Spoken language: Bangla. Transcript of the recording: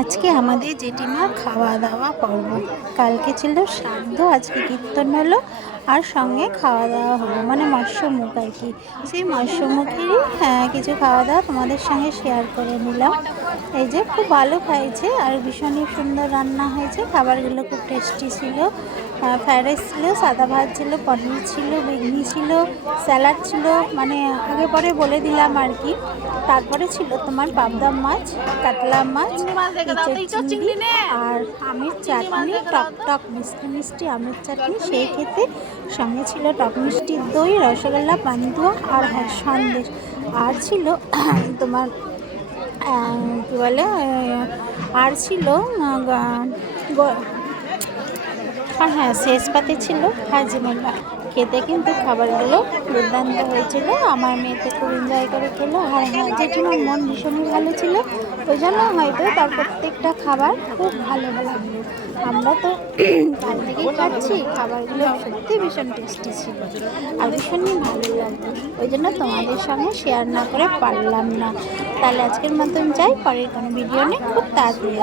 আজকে আমাদের জেঠিমার খাওয়া দাওয়া পর্ব। কালকে ছিল শ্রাদ্ধ, আজকে কীর্তন হলো আর সঙ্গে খাওয়া দাওয়া হলো, মানে মৎস্যমুখ আর কি। সেই মৎস্যমুখেরই কিছু খাওয়া দাওয়া তোমাদের সঙ্গে শেয়ার করে নিলাম। এই যে খুব ভালো খাইছে আর ভীষণই সুন্দর রান্না হয়েছে, খাবারগুলো খুব টেস্টি ছিল। ফ্রায়েড রাইস ছিল, সাদা ভাত ছিল, পনির ছিল, বেগনি ছিল, স্যালাড ছিল, মানে আগে পরে বলে দিলাম আর কি। তারপরে ছিল তোমার পাবদা মাছ, কাতলা মাছ, ইঁচড় চিংড়ি আর আমের চাটনি, টক টক মিষ্টি মিষ্টি আমের চাটনি সেই খেতে। সঙ্গে ছিল টক মিষ্টি দই, রসগোল্লা, পান্তুয়া আর সন্দেশ। আর ছিল তোমার কী বলে, আর ছিল আর হ্যাঁ, শেষ পাতে ছিল হাজিমেলা। খেতে কিন্তু খাবারগুলো দুর্দান্ত হয়েছিল, আমার মেয়েতে খুব এনজয় করে খেলো। আর হ্যাঁ, জেঠিমার মন ভীষণই ভালো ছিল, ওই জন্য হয়তো তার প্রত্যেকটা খাবার খুব ভালো লাগলো। আমরা তো কাল থেকেই খাচ্ছি, খাবারগুলো সত্যি ভীষণ টেস্টি ছিল আর ভীষণই ভালো লাগলো, ওই জন্য তোমাদের সঙ্গে শেয়ার না করে পারলাম না। তাহলে আজকের মতন যাই, পরের কোনো ভিডিও নিয়ে খুব তাড়াতাড়ি আসি।